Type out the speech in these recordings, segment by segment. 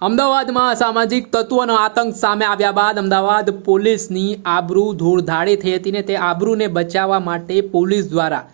અમદાવાદમાં સામાજિક તત્વોનો આતંક સામે આવ્યા બાદ અમદાવાદ પોલીસની આબરુ ધૂળધાડે થઈ હતી ને તે આબરૂને બચાવવા માટે પોલીસ દ્વારા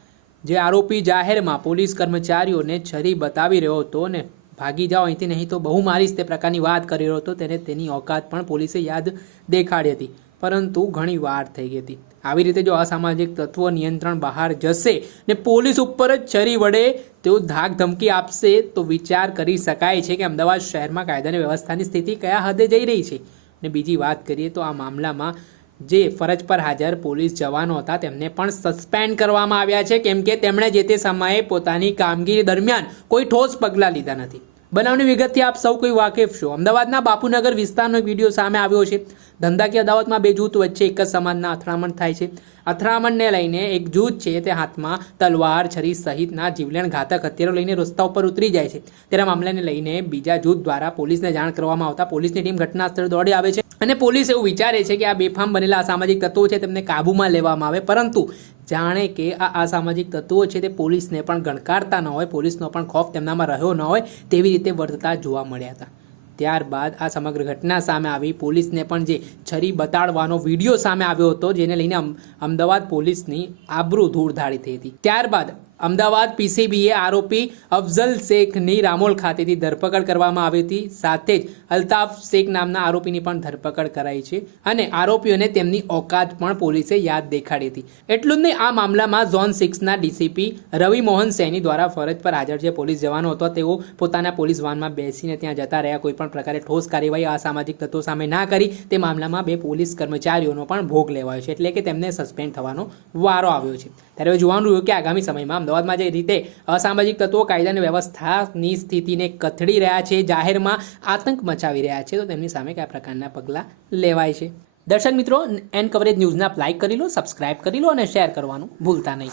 જે આરોપી જાહેરમાં પોલીસ કર્મચારીઓને છરી બતાવી રહ્યો હતો ને ભાગી જાઓ, અહીંથી નહીં તો બહુ મારીશ તે પ્રકારની વાત કરી રહ્યો હતો, તેને તેની ઓકાત પણ પોલીસે યાદ દેખાડી હતી. પરંતુ ઘણી વાર થઈ ગઈ હતી. આવી રીતે જો અસામાજિક તત્વો નિયંત્રણ બહાર જશે ને પોલીસ ઉપર જ છરી વડે તેઓ ધાક ધમકી આપશે, તો વિચાર કરી શકાય છે કે અમદાવાદ શહેરમાં કાયદાની વ્યવસ્થાની સ્થિતિ કયા હદે જઈ રહી છે. ને બીજી વાત કરીએ તો આ મામલામાં જે ફરજ પર હાજર પોલીસ જવાનો હતા, તેમને પણ સસ્પેન્ડ કરવામાં આવ્યા છે, કેમ કે તેમણે જે તે સમયે પોતાની કામગીરી દરમિયાન કોઈ ઠોસ પગલાં લીધા નથી. બનાવની વિગતથી આપ સૌ કોઈ વાકેફ છો. અમદાવાદના બાપુનગર વિસ્તારનો વીડિયો સામે આવ્યો છે. ધંધાકીય અદાવતમાં બે જૂથ વચ્ચે એક જ સમાજના અથડામણ થાય છે. અથડામણને લઈને એક જૂથ છે તે હાથમાં તલવાર, છરી સહિતના જીવલેણ ઘાતક હથિયારો લઈને રસ્તા ઉપર ઉતરી જાય છે. ત્યારે મામલાને લઈને બીજા જૂથ દ્વારા પોલીસને જાણ કરવામાં આવતા પોલીસની ટીમ ઘટના સ્થળે દોડી આવે છે. અને પોલીસ એવું વિચારે છે કે આ બેફામ બનેલા અસામાજિક તત્વો છે તેમને કાબૂમાં લેવામાં આવે. પરંતુ જાણે કે આ અસામાજિક તત્વો છે તે પોલીસને પણ ગણકારતા ન હોય, પોલીસનો પણ ખોફ તેમનામાં રહ્યો ન હોય તેવી રીતે વર્તતા જોવા મળ્યા હતા. ત્યારબાદ આ સમગ્ર ઘટના સામે આવી પોલીસને પણ જે છરી બતાડવાનો વીડિયો સામે આવ્યો હતો, જેને લઈને અમદાવાદ પોલીસની આબરૂ ધૂળધાડી થઈ હતી. ત્યારબાદ અમદાવાદ પીસીબીએ આરોપી અફઝલ શેખની રામોલ ખાતેથી ધરપકડ કરવામાં આવી હતી. સાથે જ અલ્તાફ શેખ નામના આરોપીની પણ ધરપકડ કરાઈ છે અને આરોપીઓને તેમની ઓકાત પણ પોલીસે યાદ દેખાડી હતી. એટલું જ નહીં, આ મામલામાં ઝોન સિક્સના ડીસીપી રવિ મોહન સૈની દ્વારા ફરજ પર હાજર જે પોલીસ જવાનો હતો, તેઓ પોતાના પોલીસ વાનમાં બેસીને ત્યાં જતા રહ્યા. કોઈ પણ પ્રકારે ઠોસ કાર્યવાહી, અસામાજિક તત્વો સામે ના કરી તે મામલામાં બે પોલીસ કર્મચારીઓનો પણ ભોગ લેવાયો છે. એટલે કે તેમને સસ્પેન્ડ થવાનો વારો આવ્યો છે. ત્યારે જોવાનું રહ્યું કે આગામી સમયમાં અમદાવાદમાં જે રીતે અસામાજિક તત્વો, કાયદાની વ્યવસ્થાની સ્થિતિને કથળી રહ્યા છે, જાહેરમાં આતંક મચાવી રહ્યા છે, તો તેમની સામે કયા પ્રકારના પગલાં લેવાય છે? દર્શક મિત્રો એન કવરેજ ન્યૂઝના લાઇક કરી લો સબસ્ક્રાઇબ કરી લો અને શેર કરવાનું ભૂલતા નહીં.